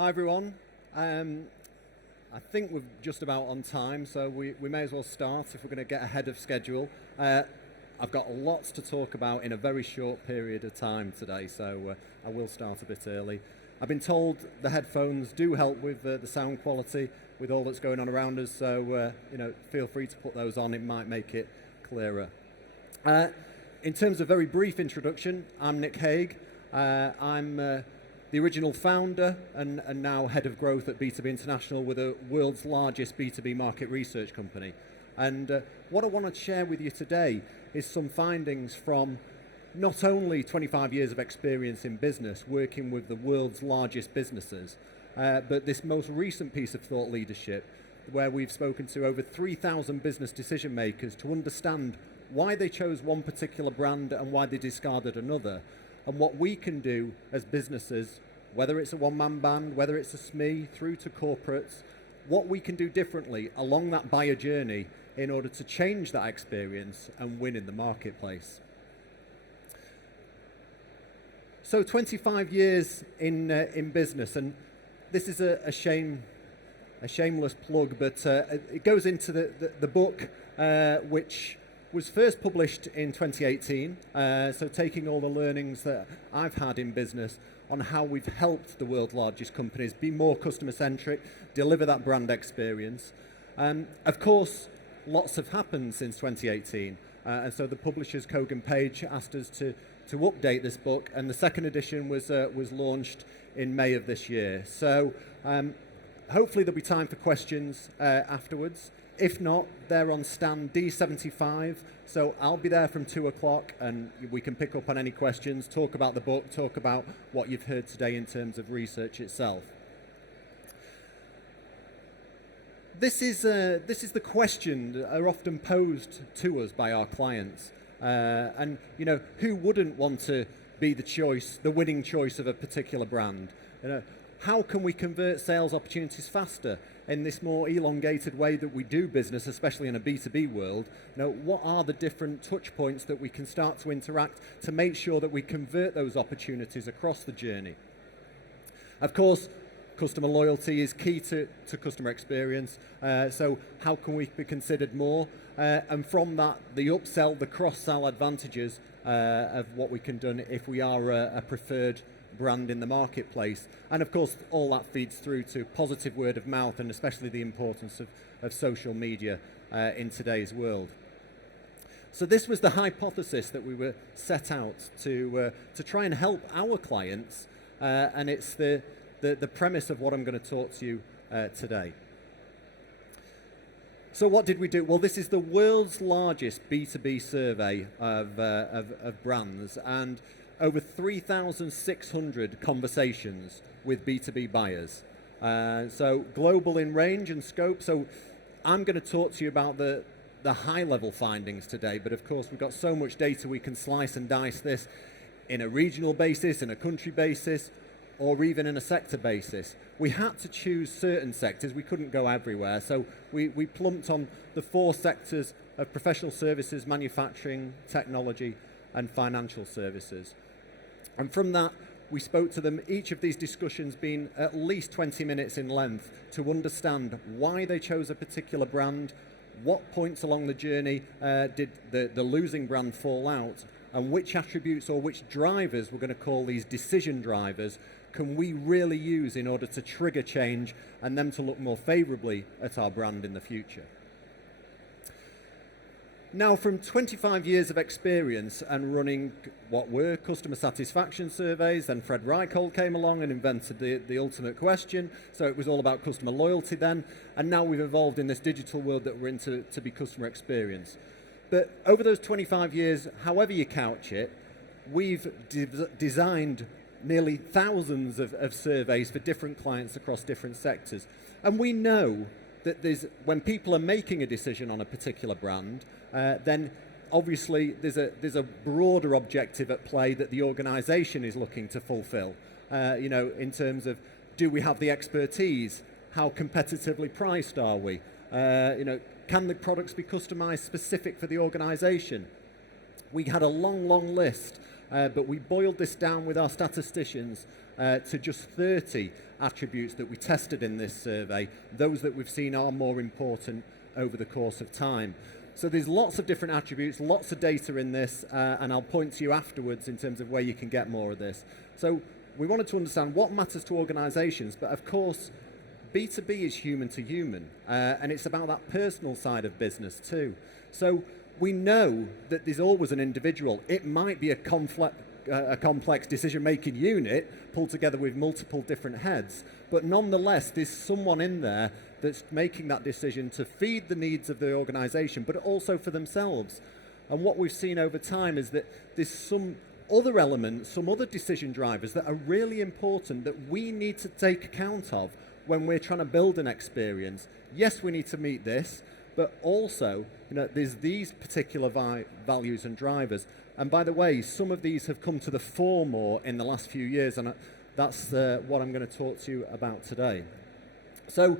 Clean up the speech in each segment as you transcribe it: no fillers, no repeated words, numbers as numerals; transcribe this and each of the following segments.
Hi everyone. I think we're just about on time, so we may as well start if we're going to get ahead of schedule. I've got lots to talk about in a very short period of time today, so I will start a bit early. I've been told the headphones do help with the sound quality with all that's going on around us, so feel free to put those on. It might make it clearer. In terms of very brief introduction, I'm Nick Hague. I'm the original founder and now head of growth at B2B International, with the world's largest B2B market research company. And what I want to share with you today is some findings from not only 25 years of experience in business working with the world's largest businesses, but this most recent piece of thought leadership where we've spoken to over 3,000 business decision makers to understand why they chose one particular brand and why they discarded another, and what we can do as businesses, whether it's a one-man band, whether it's a SME, through to corporates, what we can do differently along that buyer journey in order to change that experience and win in the marketplace. So 25 years in business, and this is a shameless plug, but it goes into the book which was first published in 2018, so taking all the learnings that I've had in business on how we've helped the world's largest companies be more customer-centric, deliver that brand experience. Of course, lots have happened since 2018, and so the publishers, Hague and Page, asked us to update this book, and the second edition was launched in May of this year. So hopefully there'll be time for questions afterwards. If not, they're on stand D75, so I'll be there from 2 o'clock and we can pick up on any questions, talk about the book, talk about what you've heard today in terms of research itself. This is the question that are often posed to us by our clients. And who wouldn't want to be the winning choice of a particular brand? How can we convert sales opportunities faster in this more elongated way that we do business, especially in a B2B world? What are the different touch points that we can start to interact to make sure that we convert those opportunities across the journey? Of course, customer loyalty is key to customer experience, so how can we be considered more? And from that, the upsell, the cross-sell advantages of what we can do if we are a preferred brand in the marketplace. And of course, all that feeds through to positive word of mouth, and especially the importance of social media in today's world. So this was the hypothesis that we were set out to try and help our clients, and it's the premise of what I'm going to talk to you today. So what did we do? Well, this is the world's largest B2B survey of brands, and over 3,600 conversations with B2B buyers. So global in range and scope. So I'm going to talk to you about the high-level findings today, but of course we've got so much data we can slice and dice this in a regional basis, in a country basis, or even in a sector basis. We had to choose certain sectors. We couldn't go everywhere. So we plumped on the 4 sectors of professional services, manufacturing, technology, and financial services. And from that, we spoke to them, each of these discussions being at least 20 minutes in length, to understand why they chose a particular brand, what points along the journey did the losing brand fall out, and which attributes or which drivers, we're going to call these decision drivers, can we really use in order to trigger change and them to look more favorably at our brand in the future. Now, from 25 years of experience and running what were customer satisfaction surveys, then Fred Reichhold came along and invented the ultimate question. So it was all about customer loyalty then. And now we've evolved in this digital world that we're in to be customer experience. But over those 25 years, however you couch it, we've designed nearly thousands of surveys for different clients across different sectors. And we know that when people are making a decision on a particular brand, then obviously there's a broader objective at play that the organisation is looking to fulfil. In terms of, do we have the expertise? How competitively priced are we? Can the products be customised specific for the organisation? We had a long list but we boiled this down with our statisticians to just 30 attributes that we tested in this survey, those that we've seen are more important over the course of time. So there's lots of different attributes, lots of data in this, and I'll point to you afterwards in terms of where you can get more of this. So we wanted to understand what matters to organizations, but of course, B2B is human to human, and it's about that personal side of business too. So we know that there's always an individual. It might be a complex decision-making unit pulled together with multiple different heads, but nonetheless, there's someone in there that's making that decision to feed the needs of the organization, but also for themselves. And what we've seen over time is that there's some other elements, some other decision drivers that are really important that we need to take account of when we're trying to build an experience. Yes, we need to meet this, but also, there's these particular values and drivers. And by the way, some of these have come to the fore more in the last few years, and that's what I'm going to talk to you about today. So,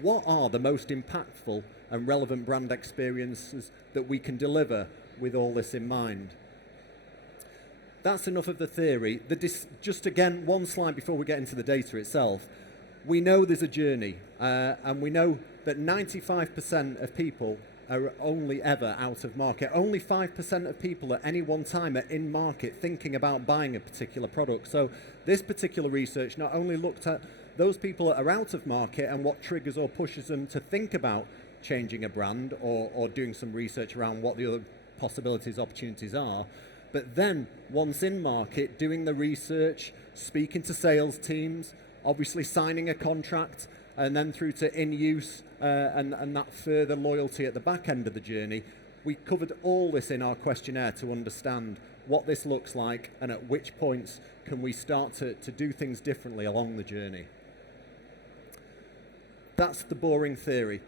what are the most impactful and relevant brand experiences that we can deliver with all this in mind? That's enough of the theory. Just again, one slide before we get into the data itself. We know there's a journey, and we know that 95% of people are only ever out of market. Only 5% of people at any one time are in market thinking about buying a particular product. So this particular research not only looked at those people that are out of market and what triggers or pushes them to think about changing a brand or doing some research around what the other possibilities, opportunities are, but then once in market, doing the research, speaking to sales teams, obviously signing a contract, and then through to in-use and that further loyalty at the back end of the journey. We covered all this in our questionnaire to understand what this looks like and at which points can we start to do things differently along the journey. That's the boring theory.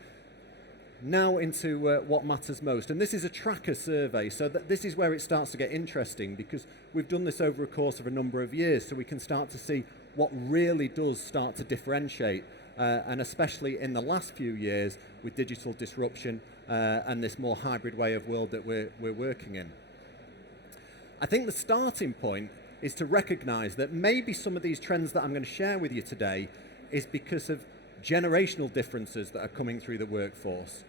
Now into what matters most. And this is a tracker survey, so this is where it starts to get interesting, because we've done this over a course of a number of years, so we can start to see what really does start to differentiate, and especially in the last few years with digital disruption and this more hybrid way of world that we're working in. I think the starting point is to recognize that maybe some of these trends that I'm going to share with you today is because of generational differences that are coming through the workforce.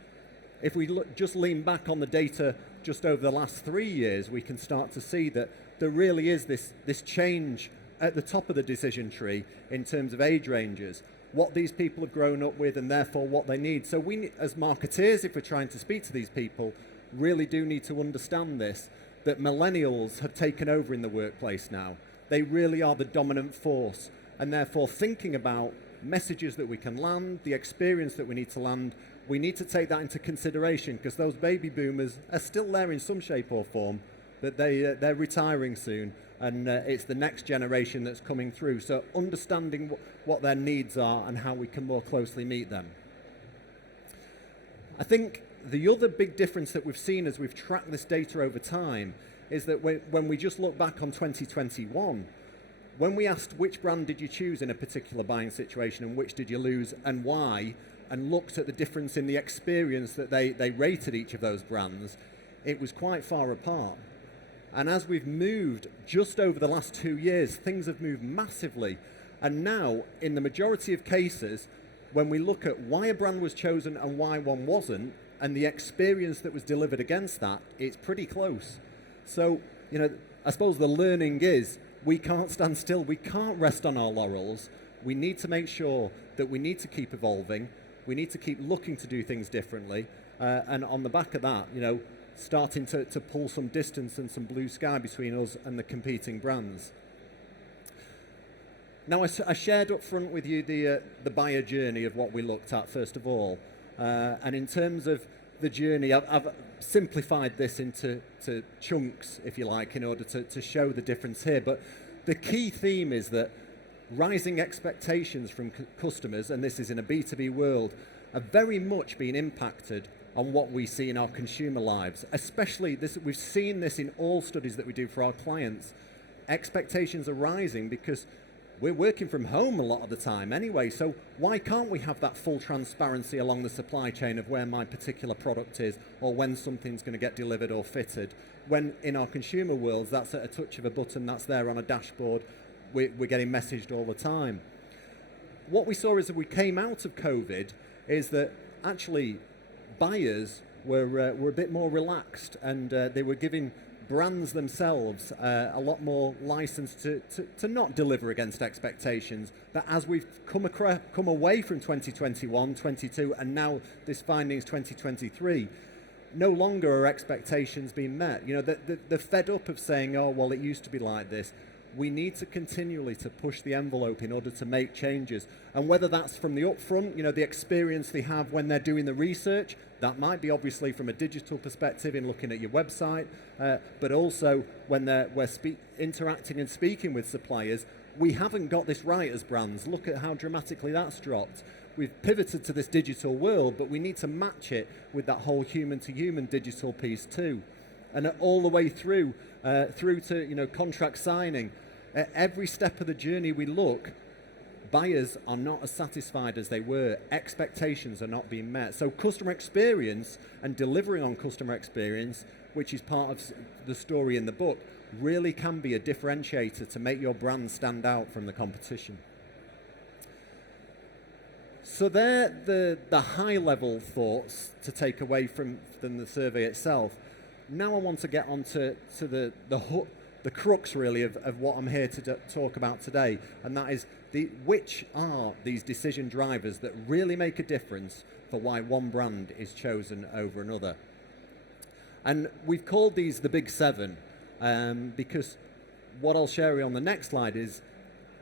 If we just lean back on the data just over the last 3 years, we can start to see that there really is this change at the top of the decision tree in terms of age ranges, what these people have grown up with and therefore what they need. So we, as marketeers, if we're trying to speak to these people, really do need to understand this, that millennials have taken over in the workplace now. They really are the dominant force, and therefore thinking about messages that we can land, the experience that we need to land, we need to take that into consideration, because those baby boomers are still there in some shape or form, but they're retiring soon, and it's the next generation that's coming through. So understanding what their needs are and how we can more closely meet them. I think the other big difference that we've seen as we've tracked this data over time is that when we just look back on 2021, when we asked which brand did you choose in a particular buying situation and which did you lose and why, and looked at the difference in the experience that they rated each of those brands, it was quite far apart. And as we've moved just over the last 2 years, things have moved massively. And now, in the majority of cases, when we look at why a brand was chosen and why one wasn't, and the experience that was delivered against that, it's pretty close. So, I suppose the learning is, we can't stand still, we can't rest on our laurels. We need to make sure that we need to keep evolving, we need to keep looking to do things differently, and on the back of that, starting to pull some distance and some blue sky between us and the competing brands. Now, I shared up front with you the buyer journey of what we looked at first of all, and in terms of the journey, I've simplified this into chunks, if you like, in order to show the difference here. But the key theme is that rising expectations from customers, and this is in a B2B world, are very much being impacted on what we see in our consumer lives. Especially this, we've seen this in all studies that we do for our clients. Expectations are rising because we're working from home a lot of the time anyway, so why can't we have that full transparency along the supply chain of where my particular product is, or when something's going to get delivered or fitted? When in our consumer worlds, that's at a touch of a button, that's there on a dashboard, we're getting messaged all the time. What we saw as we came out of COVID is that actually buyers were a bit more relaxed, and they were giving brands themselves a lot more license to not deliver against expectations. But as we've come away from 2021, 22, and now this findings 2023, no longer are expectations being met. You know, they're fed up of saying, oh, well, it used to be like this. We need to continually to push the envelope in order to make changes. And whether that's from the upfront, you know, the experience they have when they're doing the research, that might be obviously from a digital perspective in looking at your website, but also when we're interacting and speaking with suppliers, we haven't got this right as brands. Look at how dramatically that's dropped. We've pivoted to this digital world, but we need to match it with that whole human-to-human digital piece too. And all the way through to, you know, contract signing. At every step of the journey we look, buyers are not as satisfied as they were. Expectations are not being met. So customer experience and delivering on customer experience, which is part of the story in the book, really can be a differentiator to make your brand stand out from the competition. So they're the high-level thoughts to take away from the survey itself. Now I want to get on to the crux, really, of what I'm here to talk about today, and that is which are these decision drivers that really make a difference for why one brand is chosen over another. And we've called these the Big Seven, because what I'll share on the next slide is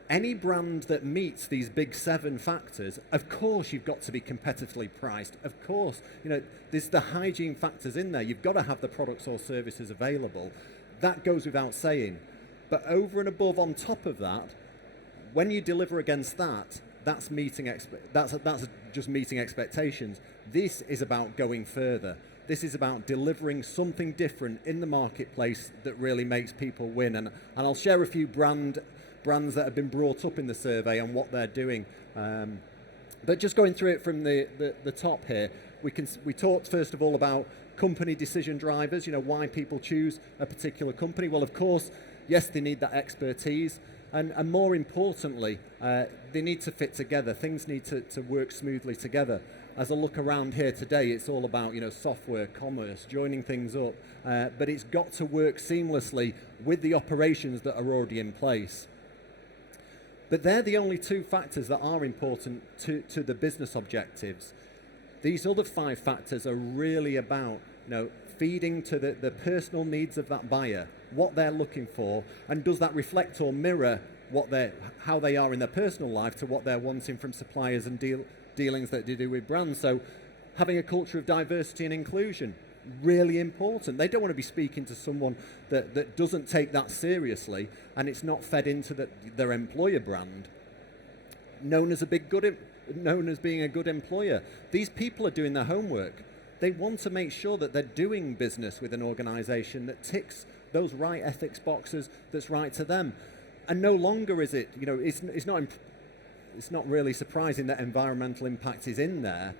any brand that meets these big seven factors, of course you've got to be competitively priced. Of course, you know, there's the hygiene factors in there. You've got to have the products or services available. That goes without saying. But over and above, on top of that, when you deliver against that, that's just meeting expectations. This is about going further. This is about delivering something different in the marketplace that really makes people win. And I'll share a few brands that have been brought up in the survey and what they're doing. But just going through it from the top here, we talked first of all about company decision drivers, you know, why people choose a particular company. Well, of course, yes, they need that expertise. And more importantly, they need to fit together. Things need to work smoothly together. As I look around here today, it's all about, you know, software, commerce, joining things up. But it's got to work seamlessly with the operations that are already in place. But they're the only two factors that are important to the business objectives. These other 5 factors are really about, you know, feeding to the personal needs of that buyer, what they're looking for, and does that reflect or mirror how they are in their personal life to what they're wanting from suppliers and dealings that they do with brands. So having a culture of diversity and inclusion, really important. They don't want to be speaking to someone that doesn't take that seriously, and it's not fed into their employer brand. Known as being a good employer. These people are doing their homework. They want to make sure that they're doing business with an organization that ticks those right ethics boxes, that's right to them. And no longer is it, you know, it's not really surprising that environmental impact is in there,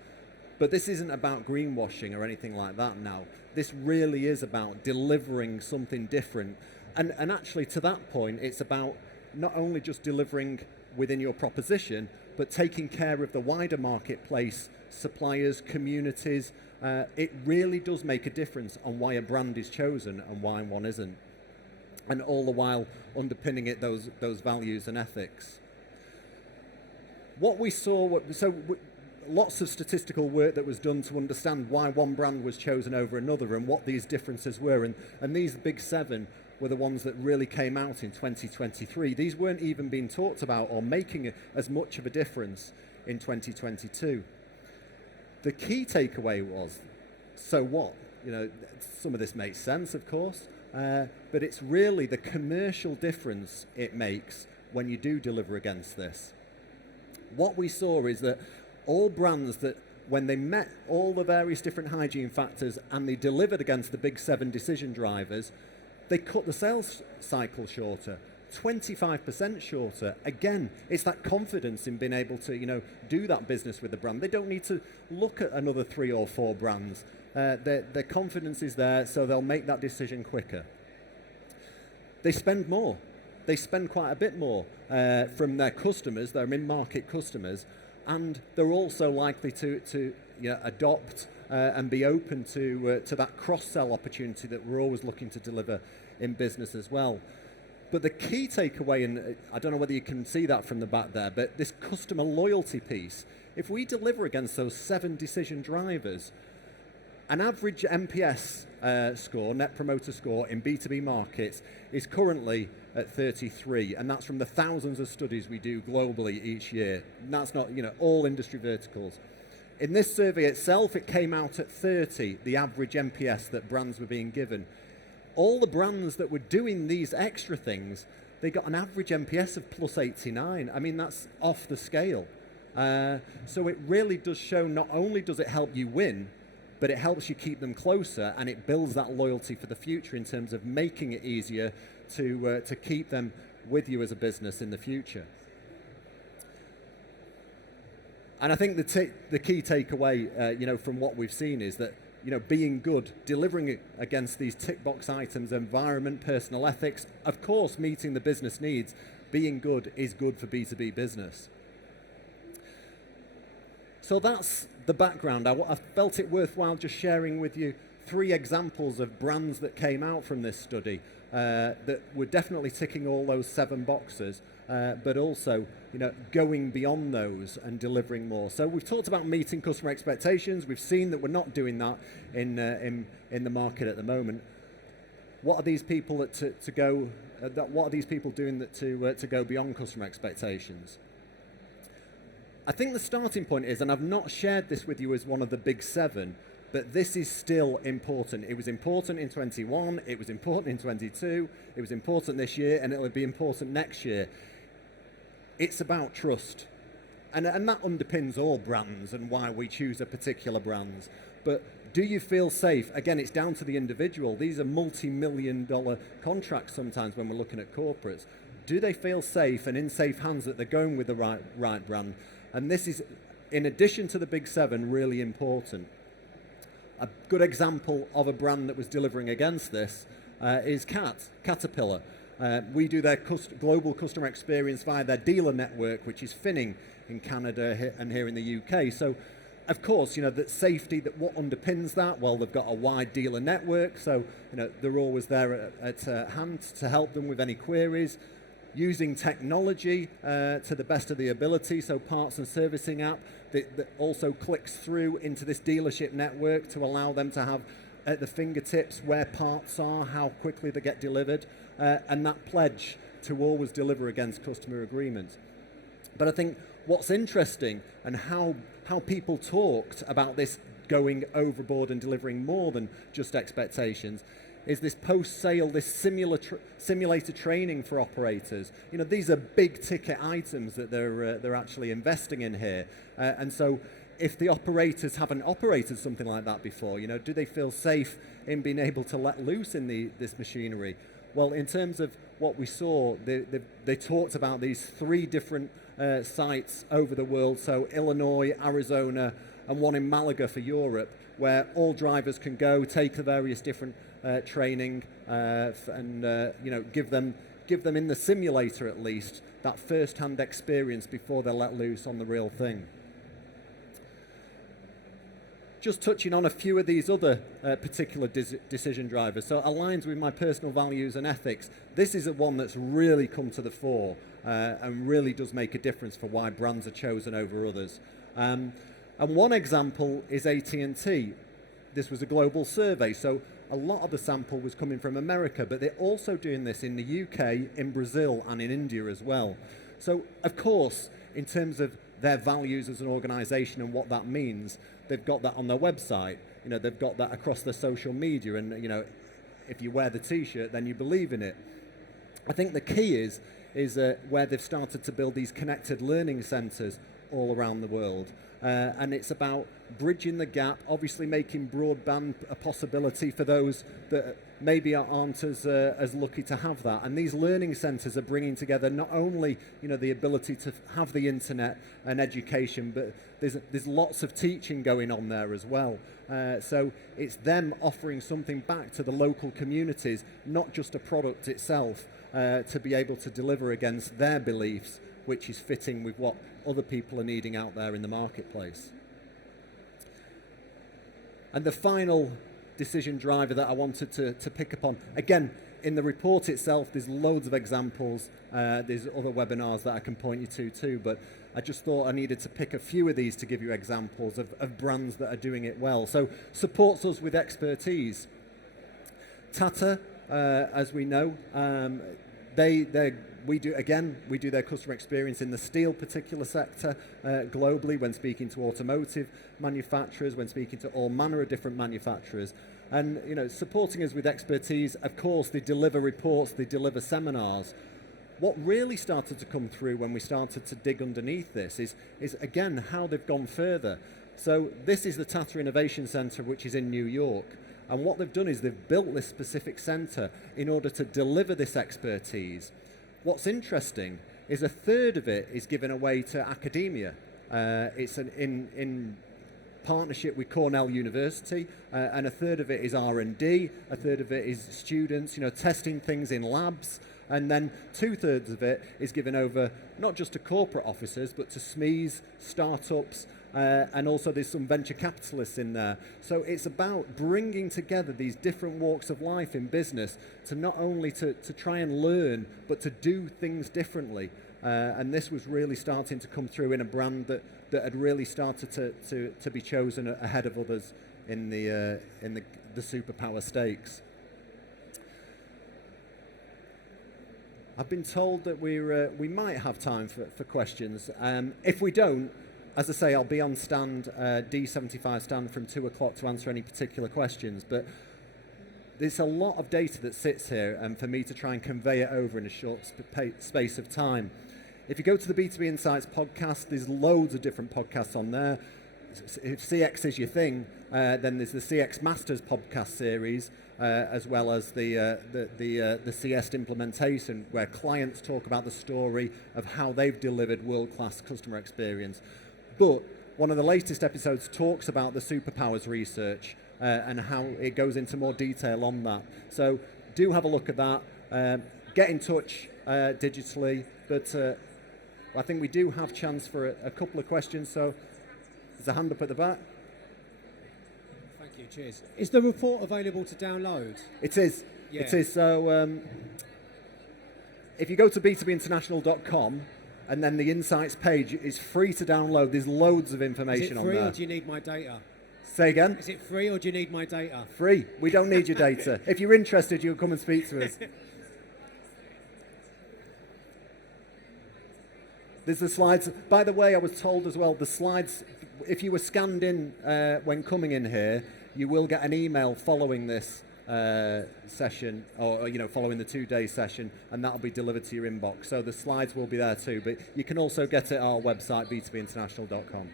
but this isn't about greenwashing or anything like that now. This really is about delivering something different. And actually, to that point, it's about not only just delivering within your proposition, but taking care of the wider marketplace, suppliers, communities. It really does make a difference on why a brand is chosen and why one isn't. And all the while underpinning it those values and ethics. What we saw, lots of statistical work that was done to understand why one brand was chosen over another and what these differences were. And these big 7 were the ones that really came out in 2023. These weren't even being talked about or making as much of a difference in 2022. The key takeaway was, so what? You know, some of this makes sense, of course, but it's really the commercial difference it makes when you do deliver against this. What we saw is that all brands that, when they met all the various different hygiene factors and they delivered against the big 7 decision drivers, they cut the sales cycle shorter. 25% shorter. Again, it's that confidence in being able to, do that business with the brand. They don't need to look at another 3 or 4 brands. Their confidence is there, so they'll make that decision quicker. They spend more. They spend quite a bit more from their customers, their in-market customers, and they're also likely to adopt and be open to that cross-sell opportunity that we're always looking to deliver in business as well. But the key takeaway, and I don't know whether you can see that from the back there, but this customer loyalty piece, if we deliver against those 7 decision drivers, an average NPS score, Net Promoter Score, in B2B markets is currently at 33, and that's from the thousands of studies we do globally each year. And that's not, all industry verticals. In this survey itself, it came out at 30, the average NPS that brands were being given. All the brands that were doing these extra things, they got an average NPS of plus 89. I mean, that's off the scale. So it really does show, not only does it help you win, but it helps you keep them closer, and it builds that loyalty for the future in terms of making it easier to keep them with you as a business in the future. And I think the key takeaway, from what we've seen is that, being good, delivering against these tick box items, environment, personal ethics, of course, meeting the business needs, being good is good for B2B business. So that's the background. I felt it worthwhile just sharing with you 3 examples of brands that came out from this study that were definitely ticking all those 7 boxes, but also, going beyond those and delivering more. So we've talked about meeting customer expectations. We've seen that we're not doing that in the market at the moment. What are these people what are these people doing to go beyond customer expectations? I think the starting point is, and I've not shared this with you as one of the big 7, but this is still important. It was important in 21, it was important in 22, it was important this year, and it will be important next year. It's about trust. And that underpins all brands and why we choose a particular brands. But do you feel safe? Again, it's down to the individual. These are multi-million-dollar contracts sometimes when we're looking at corporates. Do they feel safe and in safe hands that they're going with the right brand? And this is, in addition to the big 7, really important. A good example of a brand that was delivering against this is Caterpillar. We do their global customer experience via their dealer network, which is Finning in Canada and here in the UK. So, of course, that safety, that what underpins that? Well, they've got a wide dealer network, so they're always there at hand to help them with any queries. Using technology to the best of the ability, so parts and servicing app that also clicks through into this dealership network to allow them to have at the fingertips where parts are, how quickly they get delivered, and that pledge to always deliver against customer agreements. But I think what's interesting and how people talked about this going overboard and delivering more than just expectations is this post-sale, this simulator training for operators. These are big ticket items that they're actually investing in here. And so if the operators haven't operated something like that before, do they feel safe in being able to let loose in this machinery? Well, in terms of what we saw, they talked about these 3 different sites over the world, so Illinois, Arizona, and one in Malaga for Europe, where all drivers can go, take the various different training and give them in the simulator at least that first-hand experience before they're let loose on the real thing. Just touching on a few of these other particular decision drivers, so aligns with my personal values and ethics. This is one that's really come to the fore and really does make a difference for why brands are chosen over others. And one example is AT&T. This was a global survey, so a lot of the sample was coming from America, but they're also doing this in the UK, in Brazil, and in India as well. So, of course, in terms of their values as an organisation and what that means, they've got that on their website. They've got that across their social media, and if you wear the T-shirt, then you believe in it. I think the key is where they've started to build these connected learning centres all around the world. And it's about bridging the gap, obviously making broadband a possibility for those that maybe aren't as lucky to have that. And these learning centres are bringing together not only the ability to have the internet and education, but there's lots of teaching going on there as well. So it's them offering something back to the local communities, not just a product itself, to be able to deliver against their beliefs, which is fitting with what other people are needing out there in the marketplace. And the final decision driver that I wanted to pick up on, again, in the report itself, there's loads of examples. There's other webinars that I can point you to too, but I just thought I needed to pick a few of these to give you examples of brands that are doing it well. So supports us with expertise. Tata, as we know, we do their customer experience in the steel particular sector globally when speaking to automotive manufacturers, when speaking to all manner of different manufacturers. And supporting us with expertise, of course, they deliver reports, they deliver seminars. What really started to come through when we started to dig underneath this is again, how they've gone further. So this is the Tata Innovation Centre, which is in New York. And what they've done is they've built this specific centre in order to deliver this expertise. What's interesting is a third of it is given away to academia. It's in partnership with Cornell University, and a third of it is R&D, a third of it is students, testing things in labs, and then 2/3 of it is given over not just to corporate offices, but to SMEs, startups, and also there's some venture capitalists in there. So it's about bringing together these different walks of life in business to not only to try and learn, but to do things differently. And this was really starting to come through in a brand that had really started to be chosen ahead of others in the superpower stakes. I've been told that we might have time for questions. If we don't, as I say, I'll be on stand, D75 stand from 2 o'clock to answer any particular questions, but there's a lot of data that sits here, and for me to try and convey it over in a short space of time. If you go to the B2B Insights podcast, there's loads of different podcasts on there. If CX is your thing, then there's the CX Masters podcast series, as well as the CS implementation, where clients talk about the story of how they've delivered world-class customer experience. But one of the latest episodes talks about the superpowers research and how it goes into more detail on that. So do have a look at that. Get in touch digitally, but I think we do have chance for a couple of questions. So there's a hand up at the back. Thank you, cheers. Is the report available to download? It is. Yeah. It is. So if you go to b2binternational.com, and then the Insights page is free to download. There's loads of information on there. Is it free or do you need my data? Say again? Is it free or do you need my data? Free. We don't need your data. If you're interested, you'll come and speak to us. There's the slides. By the way, I was told as well, the slides, if you were scanned in when coming in here, you will get an email following this session, or following the 2-day session, and that'll be delivered to your inbox. So the slides will be there too, but you can also get it at our website, b2binternational.com.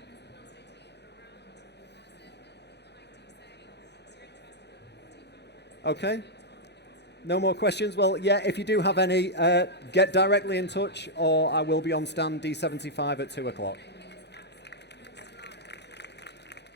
Okay. No more questions? Well, yeah, if you do have any, get directly in touch, or I will be on stand D75 at 2 o'clock.